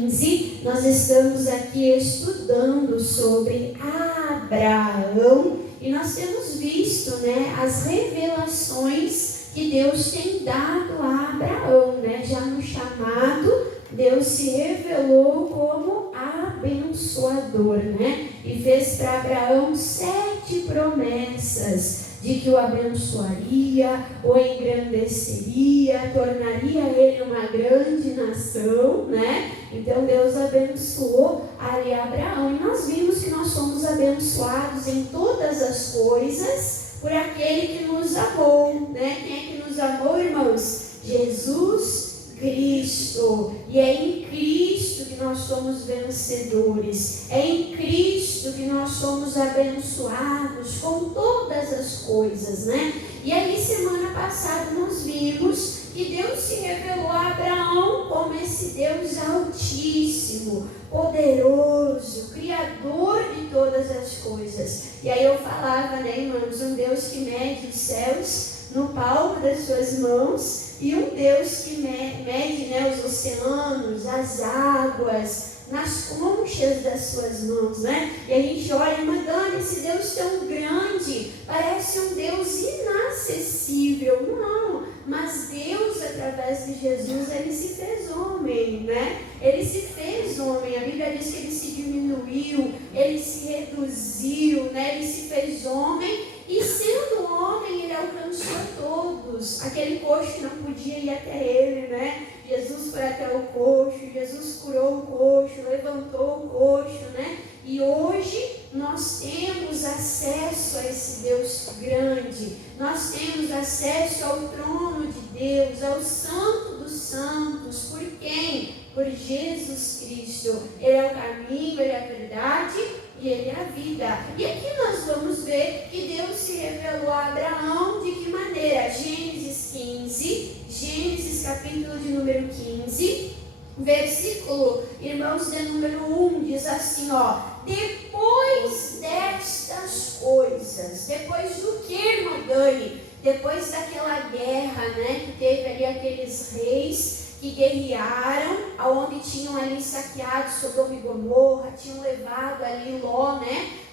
15, nós estamos aqui estudando sobre Abraão e nós temos visto, as revelações que Deus tem dado a Abraão, Já no chamado, Deus se revelou como abençoador, E fez para Abraão 7 promessas de que o abençoaria, o engrandeceria, tornaria ele uma grande nação, Então Deus abençoou ali Abraão. E nós vimos que nós somos abençoados em todas as coisas por aquele que nos amou, Quem é que nos amou, irmãos? Jesus Cristo. E é em Cristo que nós somos vencedores. É em Cristo que nós somos abençoados com todas as coisas, E aí, semana passada, nós vimos que Deus se revelou a Abraão como esse Deus altíssimo, poderoso, criador de todas as coisas. E aí eu falava, irmãos, um Deus que mede os céus no palmo das suas mãos e um Deus que mede os oceanos, as águas, nas conchas das suas mãos, E a gente olha, Dani, esse Deus tão grande, parece um Deus inacessível. Não, mas Deus, através de Jesus, Ele se fez homem, Ele se fez homem. A Bíblia diz que Ele se diminuiu, Ele se reduziu, Ele se fez homem. E sendo homem, Ele alcançou todos. Aquele coxo não podia ir até Ele, Jesus foi até o coxo, Jesus curou o coxo, levantou o coxo, E hoje nós temos acesso a esse Deus grande. Nós temos acesso ao trono de Deus, ao Santo dos Santos. Por quem? Por Jesus Cristo. Ele é o caminho, Ele é a verdade e Ele é a vida. E aqui nós vamos ver que Deus se revelou a Abraão de que maneira? Gênesis 15, Gênesis capítulo de número 15, versículo, irmãos, de número 1, diz assim, depois destas coisas, depois do que, irmã Dani? Depois daquela guerra, que teve ali aqueles reis que guerrearam, aonde tinham ali saqueado Sodoma e Gomorra, tinham levado ali Ló,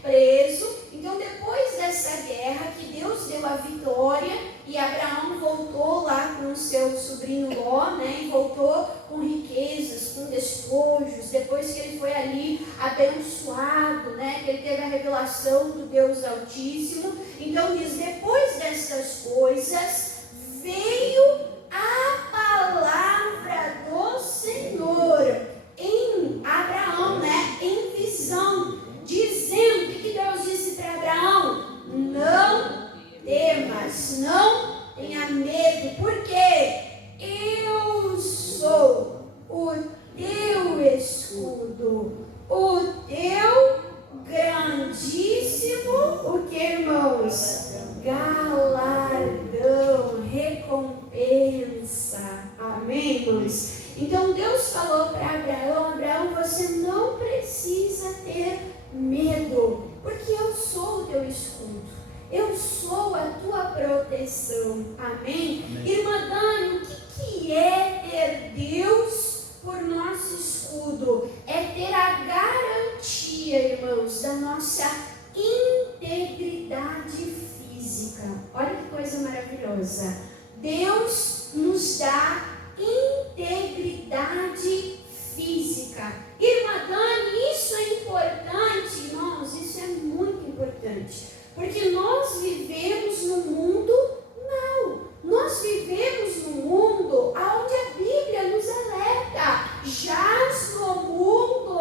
preso. Então, depois dessa guerra, que Deus deu a vitória, e Abraão voltou lá com o seu sobrinho Ló, e voltou com riquezas, com despojos, depois que ele foi ali abençoado, que ele teve a revelação do Deus Altíssimo. Então, diz, depois dessas coisas, veio a palavra do Senhor em Abraão, em visão, dizendo, o que Deus disse para Abraão? Não temas, não tenha medo, porque eu sou o teu escudo, o teu grandíssimo, o que, irmãos? Galardão, recompensa. Amém, irmãos? Então Deus falou para Abraão, Abraão, você não precisa ter medo, porque eu sou o teu escudo, eu sou a tua proteção. Amém? Irmã Dani, o que é ter Deus por nosso escudo? É ter a garantia, irmãos, da nossa integridade física. Olha que coisa maravilhosa. Deus nos dá integridade física. Irmã Dani, isso é importante, irmãos, isso é muito importante, porque nós vivemos num mundo mau. Nós vivemos num mundo onde a Bíblia nos alerta, jaz no mundo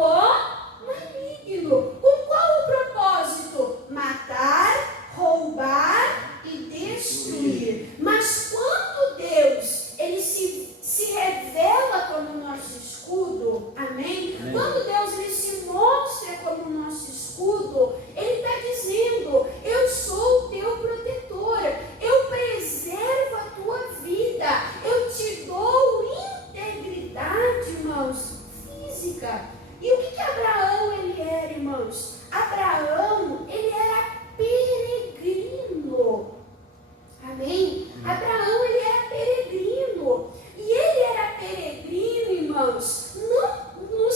maligno. Com qual o propósito? Matar, roubar e destruir. Mas quando Deus, Ele se revela como nosso escudo, amém? Quando Deus, Ele se mostra como nosso escudo, Ele está dizendo, eu sou o teu protetor, eu preservo a tua vida, eu te dou integridade, irmãos, física. E o que Abraão ele era, irmãos? Abraão, ele era peregrino. Amém? Abraão, ele era peregrino. E ele era peregrino, irmãos, não no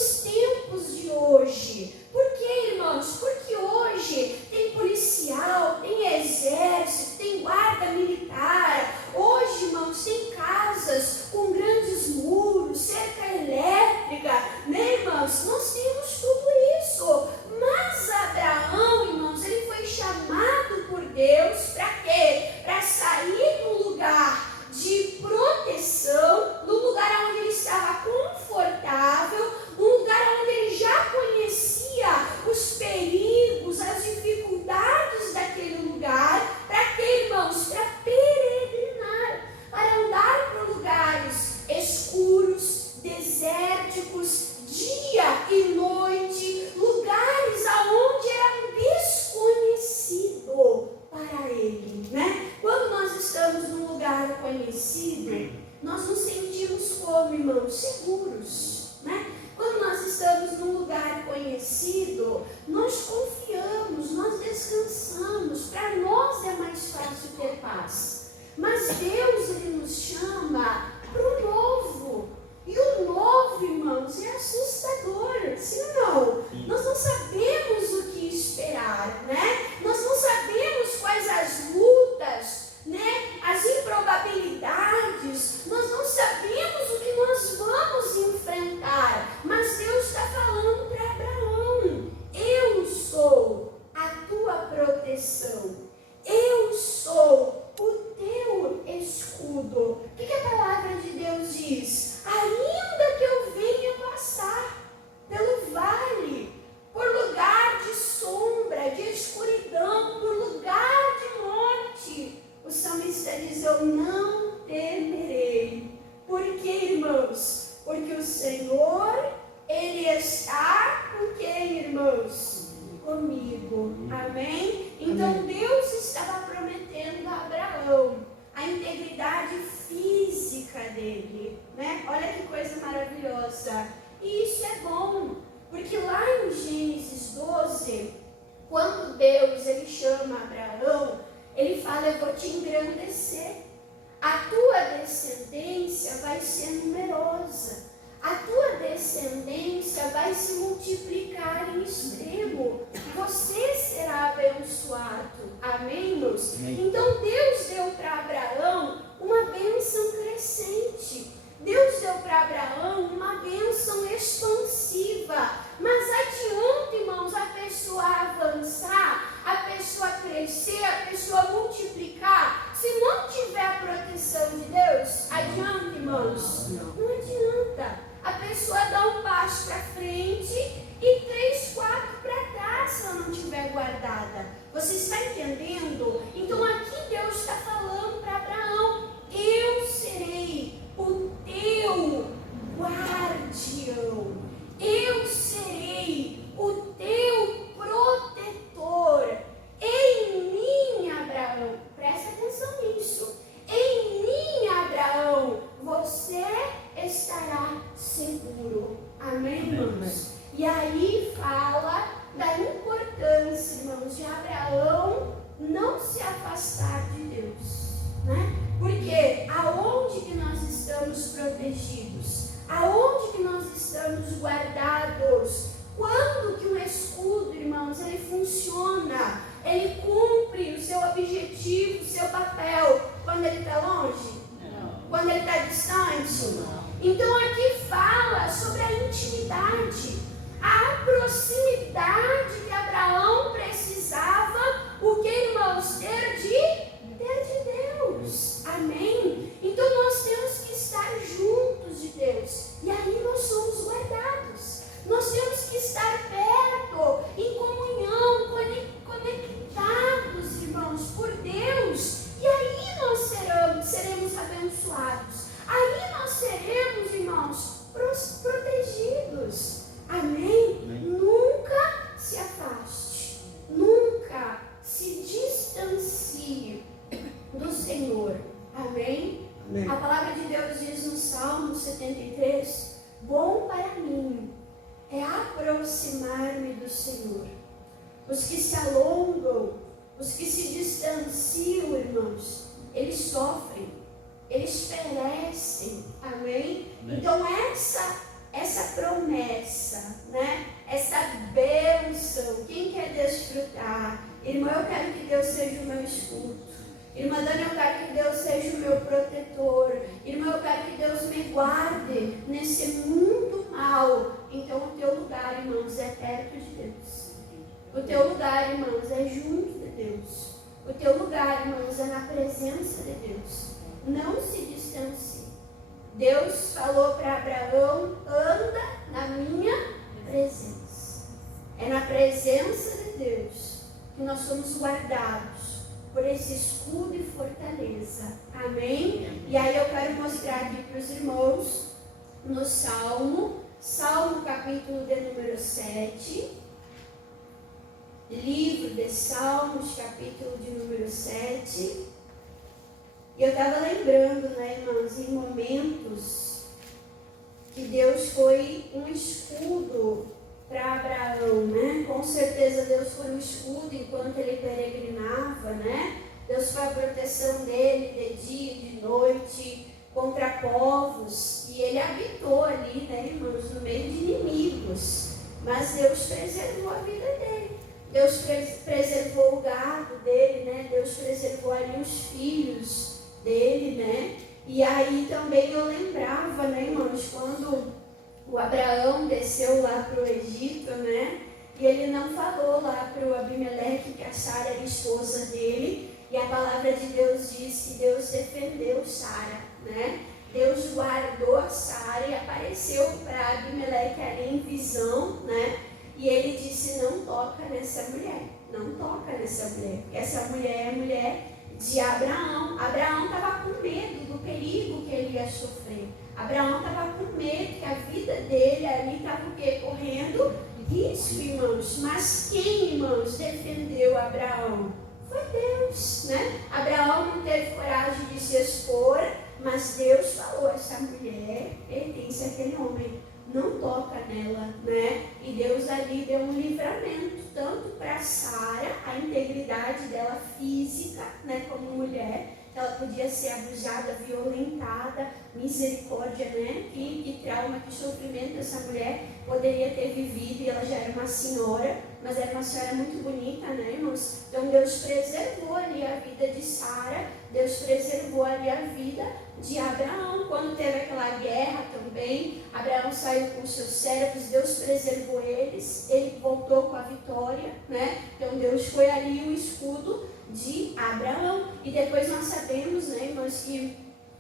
E isso é bom, porque lá em Gênesis 12, quando Deus ele chama Abraão, ele fala: eu vou te engrandecer, a tua descendência vai ser numerosa, a tua descendência vai se multiplicar em extremo, você será abençoado. Amém, irmãos? Então Deus deu para Abraão uma bênção crescente. Deus deu para Abraão uma bênção expansiva. Mas adianta, irmãos, a pessoa avançar, a pessoa crescer, a pessoa multiplicar, se não tiver a proteção de Deus? Adianta, irmãos? Não adianta. A pessoa dá um passo para frente e 3, 4 para trás se ela não estiver guardada. Você está entendendo? Então aqui Deus está falando para Abraão: eu serei o teu guardião, eu serei o teu protetor. Em mim, Abraão, presta atenção nisso, em mim, Abraão, você estará seguro. Amém, irmãos? E aí fala da importância, irmãos, de Abraão não se afastar de Deus, né? Porque aonde que nós estamos protegidos? Aonde que nós estamos guardados? Quando que o escudo, irmãos, ele funciona, ele cumpre o seu objetivo, o seu papel, quando ele está longe? Não. Quando ele está distante? Não. Então aqui fala sobre a intimidade, a proximidade que Abraão precisava, o que, irmãos? Ter de Deus. Amém? Então nós temos que estar juntos de Deus, e aí nós somos guardados. Nós temos que estar perto, em comunhão, conectados, irmãos, por Deus, e aí nós seremos abençoados. Aí nós seremos, irmãos, protegidos. Amém? Nunca se afaste, nunca se distancie do Senhor. Amém? Amém? A palavra de Deus diz no Salmo 73: bom para mim é aproximar-me do Senhor. Os que se alongam, os que se distanciam, irmãos, eles sofrem, eles perecem. Amém? Amém. Então essa promessa, né? Essa bênção, quem quer desfrutar? Irmã, eu quero que Deus seja o meu escudo. Irmã Dani, eu quero que Deus seja o meu protetor. Irmã, eu quero que Deus me guarde nesse mundo mal. Então o teu lugar, irmãos, é perto de Deus. O teu lugar, irmãos, é junto de Deus. O teu lugar, irmãos, é na presença de Deus. Não se distancie. Deus falou para Abraão: anda na minha presença. É na presença de Deus que nós somos guardados por esse escudo e fortaleza. Amém? E aí eu quero mostrar aqui para os irmãos no Salmo capítulo de número 7. Livro de Salmos, capítulo de número 7. E eu estava lembrando, né, irmãos, em momentos que Deus foi um escudo para Abraão, né? Com certeza Deus foi um escudo enquanto ele peregrinava, né? Deus foi a proteção dele de dia e de noite contra povos. E ele habitou ali, né, irmãos, no meio de inimigos. Mas Deus preservou a vida dele. Deus preservou o gado dele, né? Deus preservou ali os filhos dele, né? E aí também eu lembrava, né, irmãos, quando o Abraão desceu lá para o Egito, né? E ele não falou lá para o Abimeleque que a Sara era esposa dele. E a palavra de Deus diz que Deus defendeu Sara, né? Deus guardou a Sara e apareceu para Abimeleque ali em visão, né? E ele disse: não toca nessa mulher, não toca nessa mulher, porque essa mulher é a mulher de Abraão. Abraão estava com medo do perigo que ele ia sofrer. Abraão estava com medo que a vida dele ali estava o quê? Correndo risco, irmãos. Mas quem, irmãos, defendeu Abraão? Foi Deus, né? Abraão não teve coragem de se expor, mas Deus falou: essa mulher pertence àquele homem, não toca nela, né? E Deus ali deu um livramento, tanto para Sara, a integridade dela física, né, como mulher, ela podia ser abusada, violentada, misericórdia, né? Que trauma, que sofrimento essa mulher poderia ter vivido, e ela já era uma senhora, mas era uma senhora muito bonita, né, irmãos? Então Deus preservou ali a vida de Sara, Deus preservou ali a vida de Abraão. Quando teve aquela guerra também, Abraão saiu com seus servos, Deus preservou eles, ele voltou com a vitória, né? Então Deus foi ali o escudo de Abraão. E depois nós sabemos, né, irmãos, que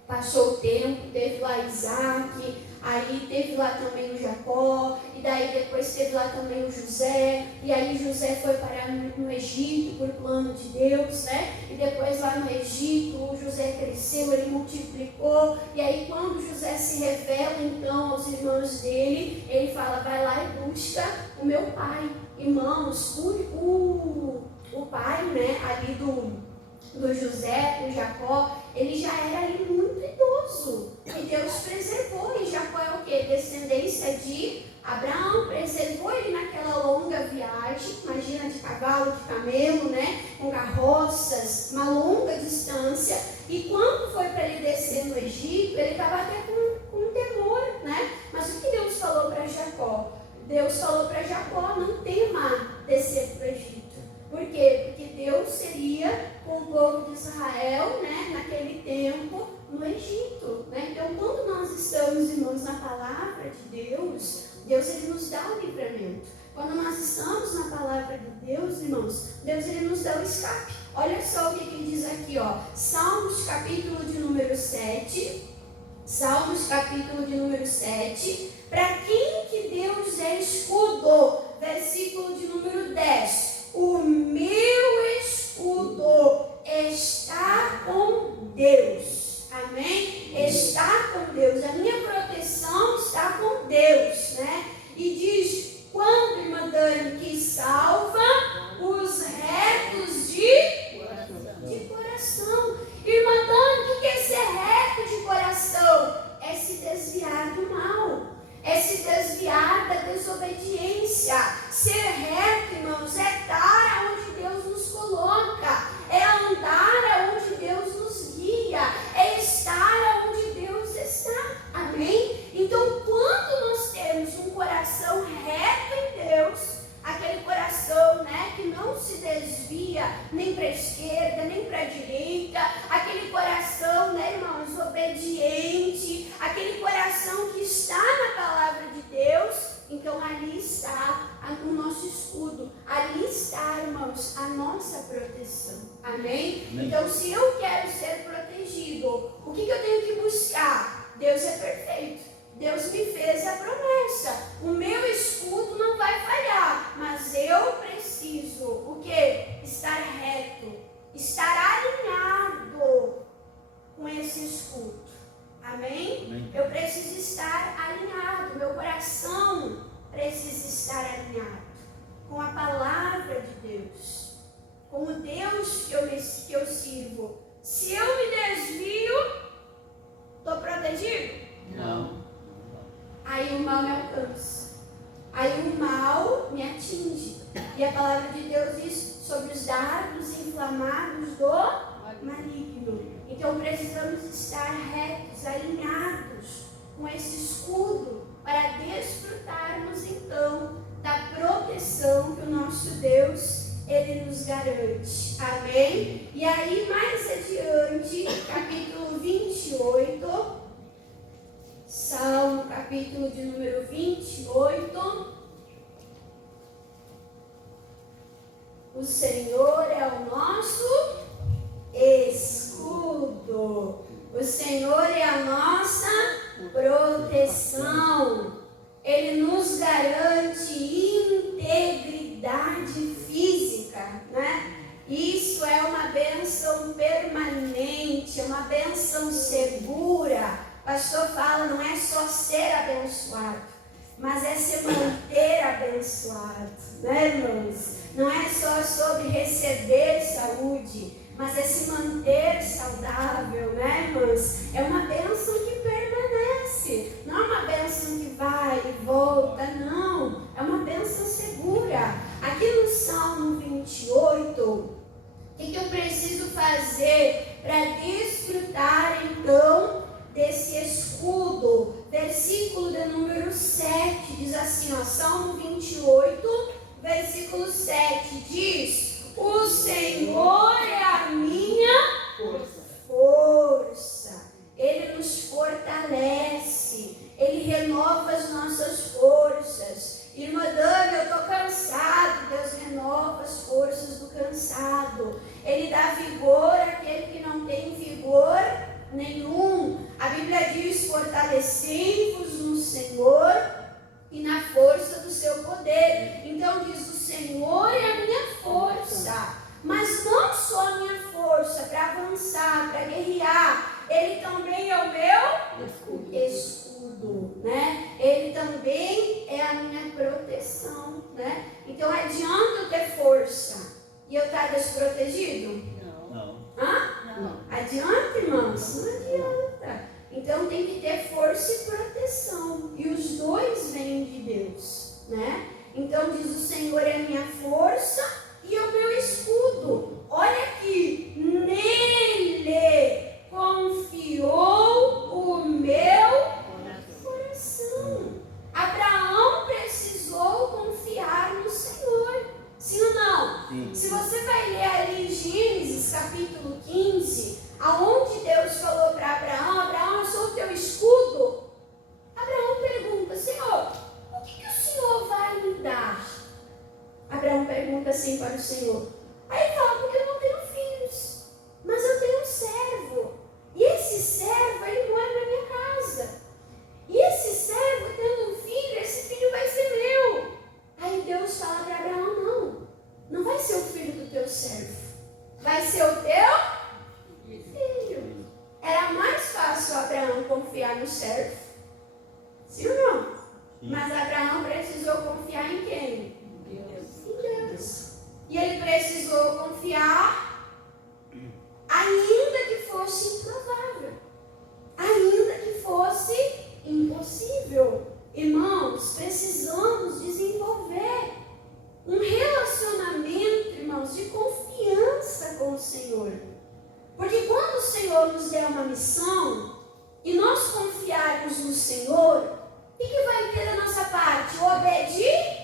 passou o tempo, teve lá Isaac, aí teve lá também o Jacó, e daí depois teve lá também o José, e aí José foi parar no Egito por plano de Deus, né? E depois lá no Egito o José cresceu, ele multiplicou, e aí quando José se revela então aos irmãos dele, ele fala, vai lá e busca o meu pai. Irmãos, o pai, né, ali do José, o Jacó, ele já era ali muito idoso, e Deus preservou. E Jacó é o quê? Descendência de Abraão, preservou ele naquela longa viagem, imagina, de cavalo, de camelo, né, com carroças, uma longa distância. E quando foi para ele descer no Egito, ele estava até com temor, né? Mas o que Deus falou para Jacó? Deus falou para Jacó, não tema descer para o Egito. Por quê? Porque Deus seria com o povo de Israel, né, naquele tempo, no Egito, né? Então, quando nós estamos, irmãos, na palavra de Deus, Deus ele nos dá o livramento. Quando nós estamos na palavra de Deus, irmãos, Deus ele nos dá o escape. Olha só o que ele diz aqui, ó. Salmos capítulo de número 7. Salmos capítulo de número 7. Para quem que Deus é escudo? Versículo de número 10. O meu escudo está com Deus. Amém? Está com Deus. A minha proteção está com Deus, né? E diz, quando, irmã Dani, que salva os retos de coração. Irmã Dani, o que é ser reto de coração? É se desviar do mal. É se desviar da desobediência. Ser reto, irmãos, é estar onde Deus nos coloca. É andar onde Deus nos guia. É estar onde Deus está. Amém? Então, quando nós temos um coração reto em Deus, aquele coração, né, que não se desvia nem para a esquerda, nem para a direita, aquele coração, né, irmãos, obediente, aquele coração que está na palavra de Deus, então ali está o nosso escudo, ali está, irmãos, a nossa proteção. Amém? Então, se eu quero ser protegido, o que eu tenho que buscar? Deus é perfeito. Deus me fez a promessa. O meu escudo não vai falhar, mas eu preciso, o quê? Estar reto, estar alinhado com esse escudo. Amém? Amém? Eu preciso estar alinhado, meu coração precisa estar alinhado com a palavra de Deus, com o Deus que eu sirvo. Se eu me desvio, estou protegido? Não. Aí o mal me alcança, aí o mal me atinge. E a palavra de Deus diz sobre os dardos inflamados do maligno. Então precisamos estar retos, alinhados com esse escudo, para desfrutarmos então da proteção que o nosso Deus, ele nos garante. Amém? E aí mais adiante, capítulo 28, Salmo, capítulo de número 28. O Senhor é o nosso escudo. O Senhor é a nossa proteção. Ele nos garante integridade física, né? Isso é uma bênção permanente, é uma bênção segura. O pastor fala, não é só ser abençoado, mas é se manter abençoado, né, irmãos? Não é só sobre receber saúde, mas é se manter saudável, né, irmãos? É uma bênção que permanece, não é uma bênção que vai e volta, não. assim, ó, Salmo 28, versículo 7, diz: o Senhor é a minha força. Ele nos fortalece, Ele renova as nossas forças. Irmã Dani, eu estou cansado. Deus renova as forças do cansado. Ele dá vigor àquele que não tem vigor nenhum. A Bíblia diz: fortalecei-vos no Senhor e na força do seu poder. Então diz: o Senhor é a minha força. Mas não só a minha força para avançar, para guerrear. Ele também é o meu escudo, né? Ele também é a minha proteção, né? Então adianta eu ter força e eu estar desprotegido? Não. Hã? Não. Adianta, irmãos? Não adianta. Então tem que ter força e proteção. E os dois vêm de Deus, né? Então diz: o Senhor é a minha força e o meu escudo. Olha aqui, nele confiou o meu coração. Abraão precisou confiar no Senhor. Sim ou não? Sim. Se você vai ler ali em Gênesis capítulo 15, aonde Deus falou para Abraão: Abraão, eu sou o teu escudo. Abraão pergunta: Senhor, o que o Senhor vai me dar? Abraão pergunta assim para o Senhor. Aí ele fala: porque eu não tenho filhos, mas eu tenho um servo. E esse servo, ele mora na minha casa. E esse servo, tendo um filho, esse filho vai ser meu. Aí Deus fala para Abraão: não vai ser o filho do teu servo, vai ser o teu filho. Era mais fácil Abraão confiar no servo, sim ou não? Sim. Mas Abraão precisou confiar em quem? Em Deus. E ele precisou confiar, ainda que fosse improvável, ainda que fosse impossível. Irmãos, precisamos desenvolver um relacionamento, irmãos, de confiança com o Senhor. Porque quando o Senhor nos der uma missão e nós confiarmos no Senhor, o que vai ter da nossa parte? Obediência.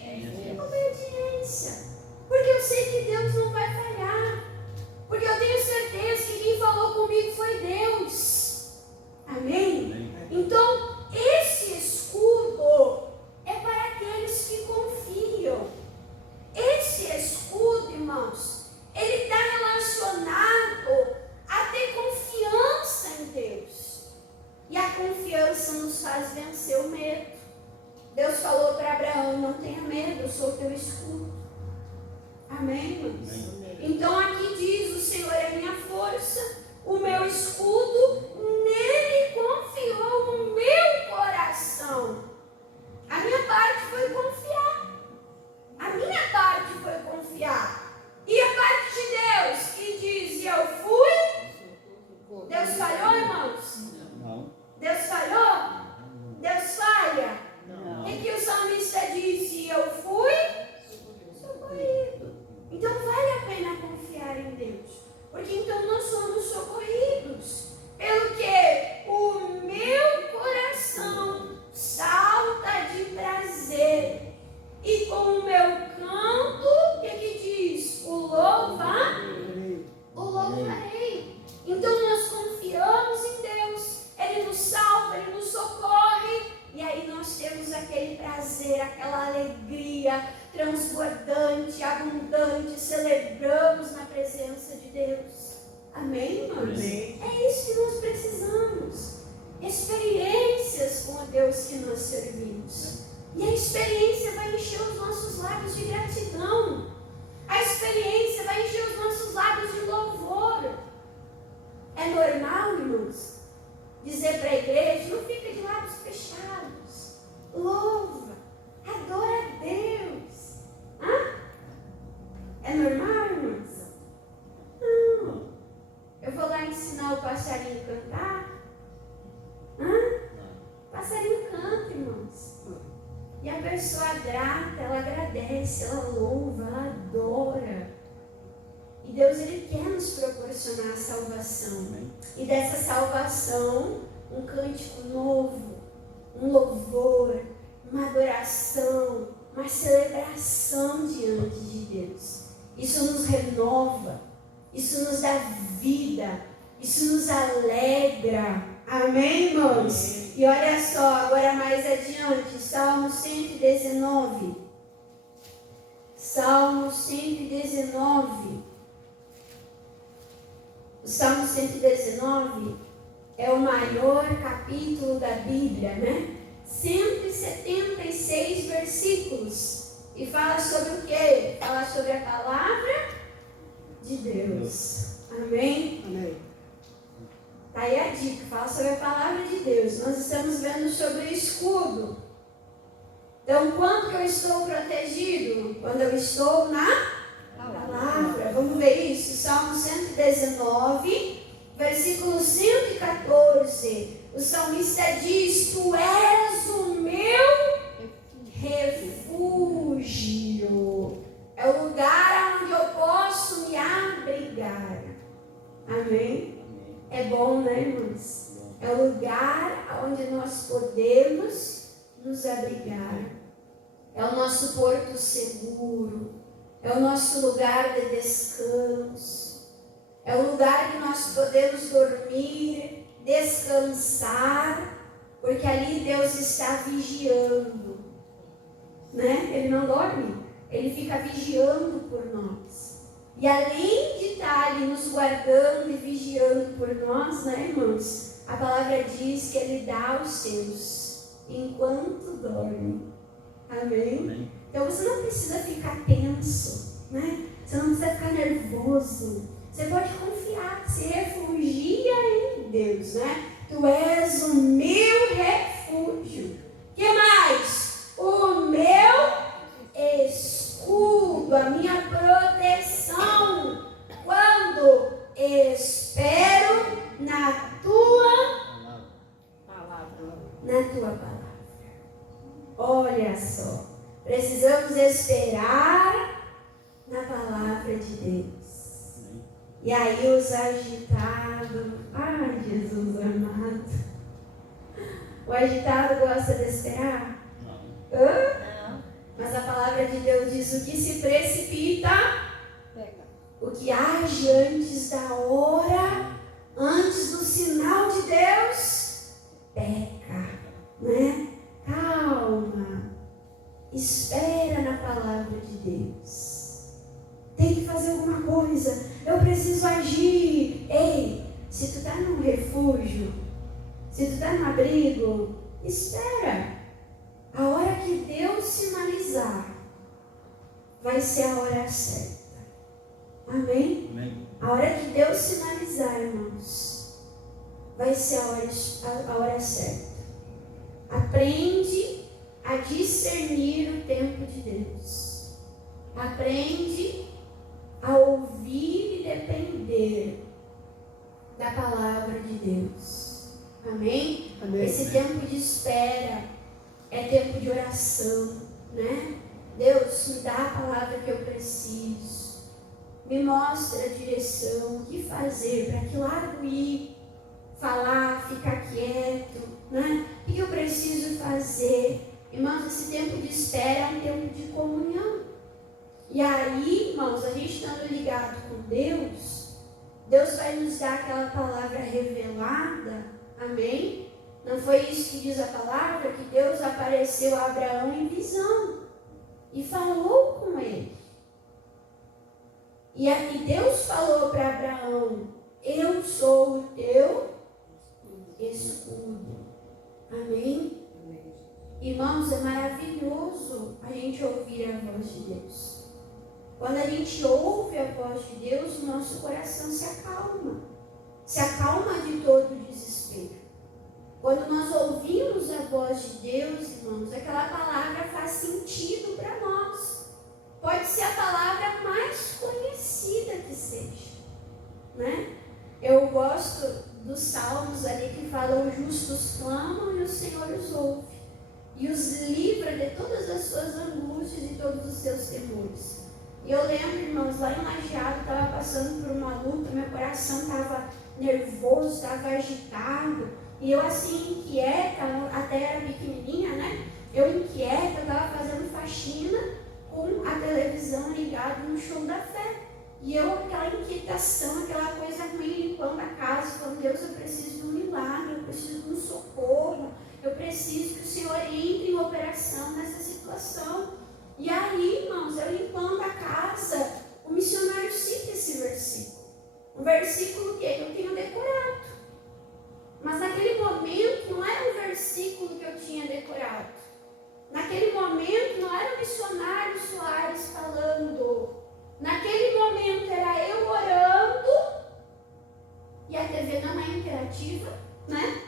Porque eu sei que Deus não vai falhar. Porque eu tenho certeza que quem falou comigo foi Deus. Amém? Então, esse escudo é para aqueles que confiam. Esse escudo, irmãos, ele está relacionado a ter confiança em Deus. E a confiança nos faz vencer o medo. Deus falou para Abraão: não tenha medo, eu sou o teu escudo. Amém, irmãos? Amém. Então aqui diz: o Senhor é minha força, o meu escudo, nele confiou o meu coração. A minha parte foi confiar. A minha parte foi confiar. E a parte de Deus que diz: eu fui. Deus falhou, irmãos? Não. Deus falhou? Deus falha? Não. O que o salmista disse? Eu fui socorrido. Então vale a pena confiar em Deus, porque então nós somos socorridos. Pelo que o meu coração salta de prazer, e com o meu canto, o que diz? O louvarei. Então nós confiamos em Deus, Ele nos salva, Ele nos socorre, e aí nós temos aquele prazer, aquela alegria transbordante, abundante, celebramos na presença de Deus. Amém, irmãos? Amém. É isso que nós precisamos. Experiências com o Deus que nós servimos. E a experiência vai encher os nossos lábios de gratidão. A experiência vai encher os nossos lábios de louvor. É normal, irmãos, dizer para a igreja: não fica de lábios fechados. Louva, adora a Deus. Hã? É normal, irmãos? Não. Eu vou lá ensinar o passarinho a cantar. O passarinho canta, irmãos. E a pessoa grata, ela agradece, ela louva, ela adora. E Deus, Ele quer nos proporcionar a salvação. E dessa salvação, um cântico novo, um louvor, uma adoração, uma celebração diante de Deus. Isso nos renova, isso nos dá vida, isso nos alegra. Amém, irmãos? E olha só, agora mais adiante, Salmo 119. Salmo 119. O Salmo 119 é o maior capítulo da Bíblia, né? 176 versículos. E fala sobre o quê? Fala sobre a palavra de Deus. Amém? Amém. Tá aí a dica, fala sobre a palavra de Deus. Nós estamos vendo sobre o escudo. Então, quando que eu estou protegido? Quando eu estou na palavra. Vamos ver isso. Salmo 119, versículo 114. O salmista diz: Tu és o meu refúgio. É o lugar onde eu posso me abrigar. Amém? É bom, né, irmãos? É o lugar onde nós podemos nos abrigar. É o nosso porto seguro. É o nosso lugar de descanso. É o lugar que nós podemos dormir, descansar, porque ali Deus está vigiando. Né? Ele não dorme, ele fica vigiando por nós. E além de estar ali nos guardando e vigiando por nós, né, irmãos? A palavra diz que ele dá aos seus enquanto dorme. Amém? Amém. Então você não precisa ficar tenso, né? Você não precisa ficar nervoso. Você pode confiar, se refugia em Deus, né? Tu és o meu refúgio. Que mais? O meu escudo, a minha proteção. Quando espero na tua palavra. Na tua palavra. Olha só. Precisamos esperar na palavra de Deus. E aí os agitados, ai Jesus amado, o agitado gosta de esperar? Não. Hã? Mas a palavra de Deus diz: o que se precipita, o que age antes da hora, antes do sinal de Deus, peca, né? Calma, espera na palavra de Deus. Tem que fazer alguma coisa. Eu preciso agir. Ei, se tu está num refúgio, se tu está num abrigo, espera. A hora que Deus sinalizar, vai ser a hora certa. Amém? Amém. A hora que Deus sinalizar, irmãos, vai ser a hora certa. Aprende a discernir o tempo de Deus. Aprende a ouvir e depender da palavra de Deus. Amém? Amém. Esse tempo de espera é tempo de oração, né? Deus, me dá a palavra que eu preciso. Me mostra a direção, o que fazer, para que lado ir, falar, ficar quieto, né? O que eu preciso fazer? Irmãos, esse tempo de espera é um tempo de comunhão. E aí, irmãos, a gente estando ligado com Deus, Deus vai nos dar aquela palavra revelada, amém? Não foi isso que diz a palavra? Que Deus apareceu a Abraão em visão e falou com ele. E aqui Deus falou para Abraão: eu sou o teu escudo. Amém? Irmãos, é maravilhoso a gente ouvir a voz de Deus. Quando a gente ouve a voz de Deus, o nosso coração se acalma. Se acalma de todo desespero. Quando nós ouvimos a voz de Deus, irmãos, aquela palavra faz sentido para nós. Pode ser a palavra mais conhecida que seja, né? Eu gosto dos salmos ali que falam: os justos clamam e o Senhor os ouve e os livra de todas as suas angústias e todos os seus temores. E eu lembro, irmãos, lá em Lajeado, estava passando por uma luta, meu coração estava nervoso, estava agitado, e eu assim, inquieta, até era pequenininha, né? Eu inquieta, eu estava fazendo faxina com a televisão ligada no Show da Fé. E eu, aquela inquietação, aquela coisa ruim, limpando a casa, falando, Deus, eu preciso de um milagre, eu preciso de um socorro, eu preciso que o Senhor entre em operação nessa situação. E aí, irmãos, eu limpando a casa, o missionário cita esse versículo. Um versículo que eu tenho decorado. Mas naquele momento não era um versículo que eu tinha decorado. Naquele momento não era o missionário Soares falando. Naquele momento era eu orando. E a TV não é interativa, né?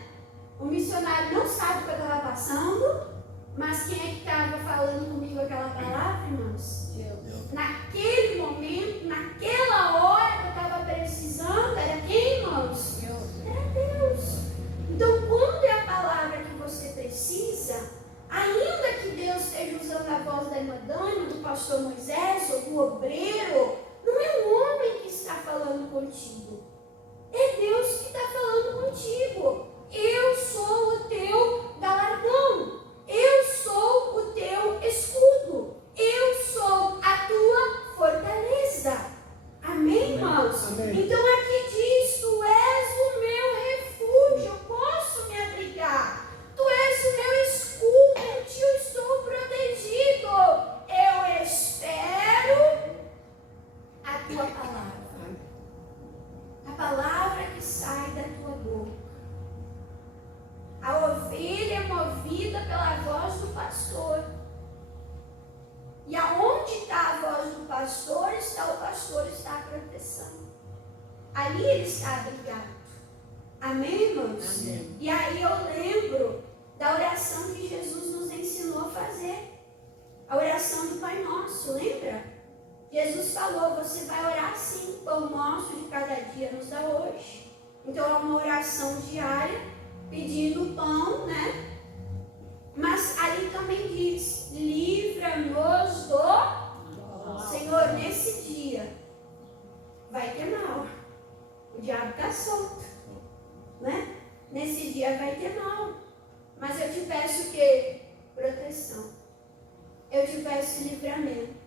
O missionário não sabe o que eu estava passando. Mas quem é que estava falando comigo aquela palavra, irmãos? Deus. Naquele momento, naquela hora que eu estava precisando, era quem, irmãos? Deus. Era Deus. Então, quando é a palavra que você precisa, ainda que Deus esteja usando a voz da irmã Dani, do pastor Moisés, ou do obreiro, não é o homem que está falando contigo. É Deus que está falando contigo. Eu sou o teu galardão. Eu sou o teu escudo. Eu sou a tua fortaleza. Amém, irmãos? Amém. Então aqui diz, tu és o meu refúgio. Eu posso me abrigar. Tu és o meu escudo. Em ti eu estou protegido. Eu espero a tua palavra. A palavra que sai da tua boca. A ovelha é movida pela voz do pastor. E aonde está a voz do pastor, está a proteção. Ali ele está abrigado. Amém, irmãos? Amém. E aí eu lembro da oração que Jesus nos ensinou a fazer. A oração do Pai Nosso, lembra? Jesus falou, você vai orar assim, pão nosso de cada dia nos dá hoje. Então é uma oração diária, pedindo pão, né? Mas ali também diz, livra-nos do Senhor. Nesse dia vai ter mal. O diabo está solto, né? Nesse dia vai ter mal. Mas eu te peço o quê? Proteção. Eu te peço livramento.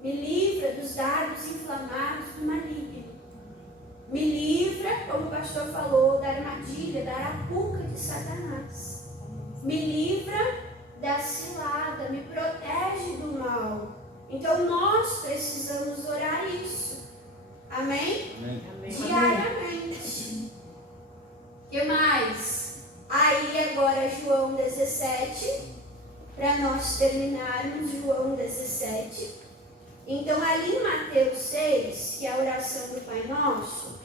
Me livra dos dardos inflamados do maligno. Me livra, como o pastor falou, da armadilha, da arapuca de Satanás. Me livra da cilada, me protege do mal. Então nós precisamos orar isso. Amém? Amém. Diariamente. O que mais? Aí agora João 17, para nós terminarmos João 17. Então ali em Mateus 6, que é a oração do Pai Nosso,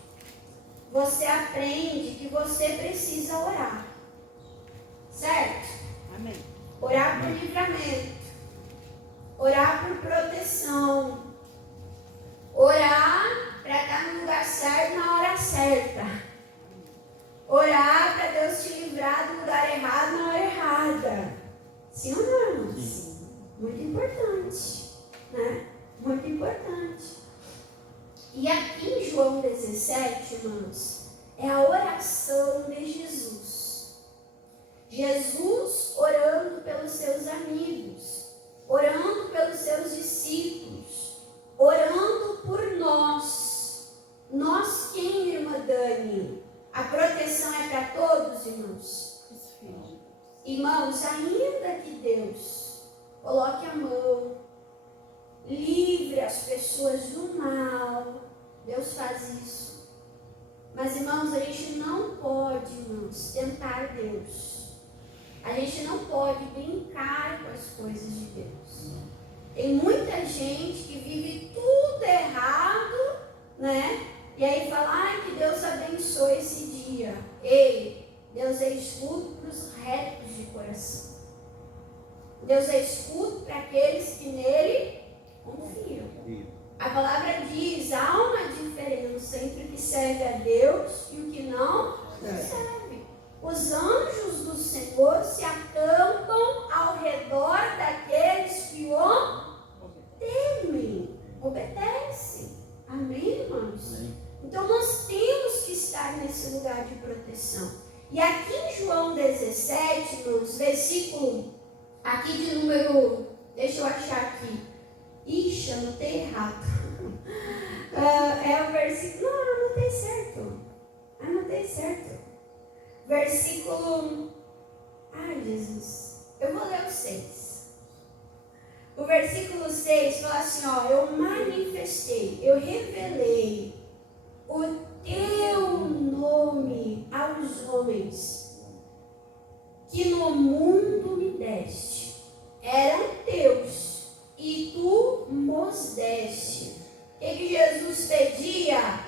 você aprende que você precisa orar. Certo? Amém. Orar por livramento. Orar por proteção. Orar para estar no lugar certo na hora certa. Orar para Deus te livrar do lugar errado na hora errada. Sim ou não? Sim. Muito importante, né? Muito importante. E aqui em João 17, irmãos, é a oração de Jesus. Jesus orando pelos seus amigos, orando pelos seus discípulos, orando por nós. Nós quem, irmã Dani? A proteção é para todos, irmãos? Irmãos, ainda que Deus coloque a mão, livre as pessoas do mal, Deus faz isso. Mas, irmãos, a gente não pode, irmãos, tentar Deus. A gente não pode brincar com as coisas de Deus. Tem muita gente que vive tudo errado, né? E aí fala, ai, que Deus abençoe esse dia. Ei, Deus é escudo para os retos de coração. Deus é escudo para aqueles que nele confiam. A palavra diz, há uma diferença entre o que serve a Deus e o que não serve. Os anjos do Senhor se acampam ao redor daqueles que o temem, obedecem. Amém, irmãos? Amém. Então nós temos que estar nesse lugar de proteção. E aqui em João 17, nos versículo aqui de número, deixa eu achar aqui. Ixi, anotei errado. É o versículo, não, anotei certo. Versículo, ai Jesus, eu vou ler o 6. O versículo 6 fala assim, eu manifestei, eu revelei o teu nome aos homens que no mundo me deste. Eram teus e tu mos deste. O que Jesus pedia?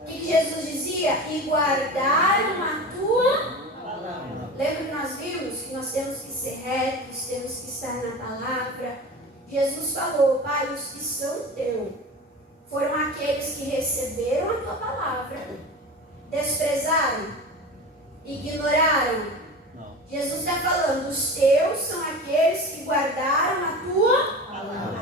O que Jesus dizia? E guardaram a tua palavra. Lembra que nós vimos que nós temos que ser retos, temos que estar na palavra. Jesus falou, Pai, os que são teus foram aqueles que receberam a tua palavra, desprezaram, ignoraram. Não. Jesus está falando, os teus são aqueles que guardaram a tua palavra.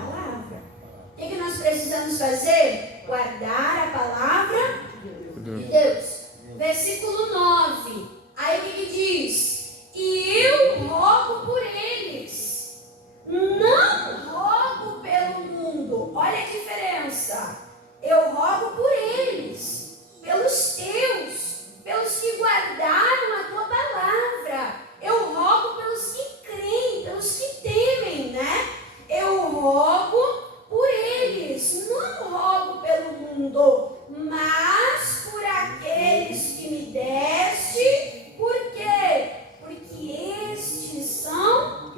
O que nós precisamos fazer? Guardar a palavra de Deus. Versículo 9. Aí o que diz? E eu rogo por eles, não rogo pelo mundo. Olha a diferença. Eu rogo por eles, pelos teus, pelos que guardaram a tua palavra. Eu rogo pelos que creem, pelos que temem, né? Eu rogo por eles, não rogo pelo mundo, mas por aqueles que me deste. Por quê? Porque estes são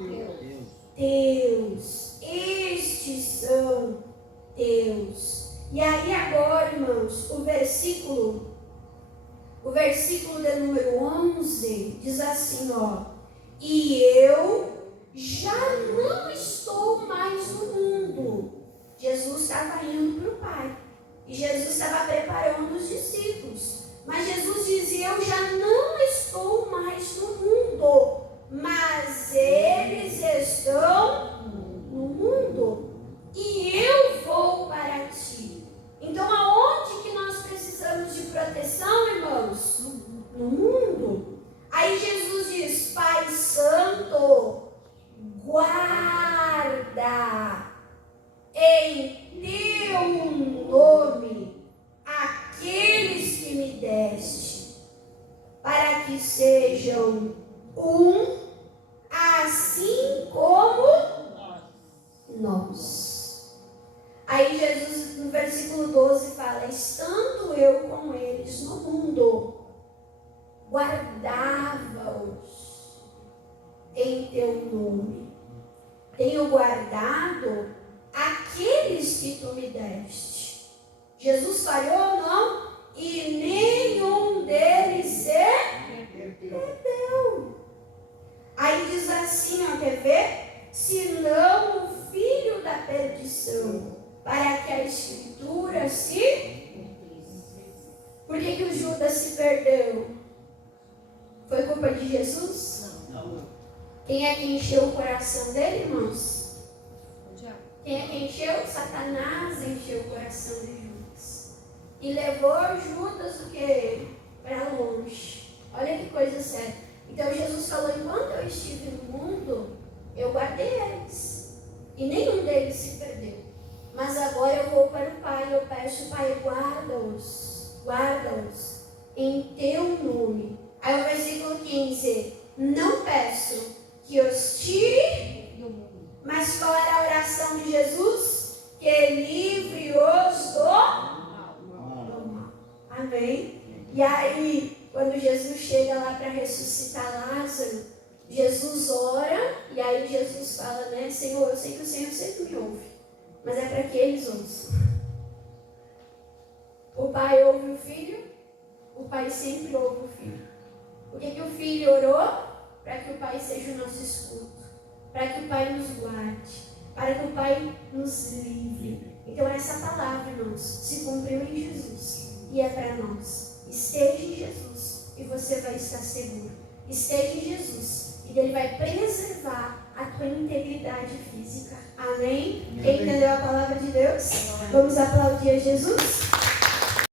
teus. Estes são teus. E aí agora, irmãos, o versículo de número 11 diz assim, e eu já não estou mais no mundo. Jesus estava indo para o Pai. E Jesus estava preparando os discípulos. Mas Jesus dizia, eu já não estou mais no mundo, mas eles estão no mundo. E eu vou para ti. Então, aonde que nós precisamos de proteção, irmãos? No mundo. Aí Jesus diz, Pai Santo, guarda em teu nome aqueles que me deste, para que sejam um, assim como nós. Aí Jesus, no versículo 12, fala, estando eu com eles no mundo, guardava-os em teu nome. Tenho guardado aqueles que tu me deste. Jesus falhou, não? E nenhum deles se perdeu. Aí diz assim, quer ver? Senão o filho da perdição, para que a escritura se... Por que o Judas se perdeu? Foi culpa de Jesus? Não. Quem é que encheu o coração dele, irmãos? Quem é que encheu? Satanás encheu o coração de Judas. E levou Judas o quê? Para longe. Olha que coisa séria. Então Jesus falou, enquanto eu estive no mundo, eu guardei eles. E nenhum deles se perdeu. Mas agora eu vou para o Pai, eu peço, Pai, guarda-os em teu nome. Aí o versículo 15, não peço que os tire do mundo. Mas qual era a oração de Jesus? Que livre-os do mal. Amém? E aí, quando Jesus chega lá para ressuscitar Lázaro, Jesus ora, e aí Jesus fala, né? Senhor, eu sei que o Senhor sempre me ouve, mas é para que eles ouçam. O Pai ouve o Filho, o Pai sempre ouve o Filho. Por que o Filho orou? Para que o Pai seja o nosso escudo, para que o Pai nos guarde, para que o Pai nos livre. Então essa palavra, irmãos, se cumpriu em Jesus e é para nós. Esteja em Jesus e você vai estar seguro. Esteja em Jesus e Ele vai preservar a tua integridade física. Amém? Quem entendeu a palavra de Deus? Vamos aplaudir a Jesus?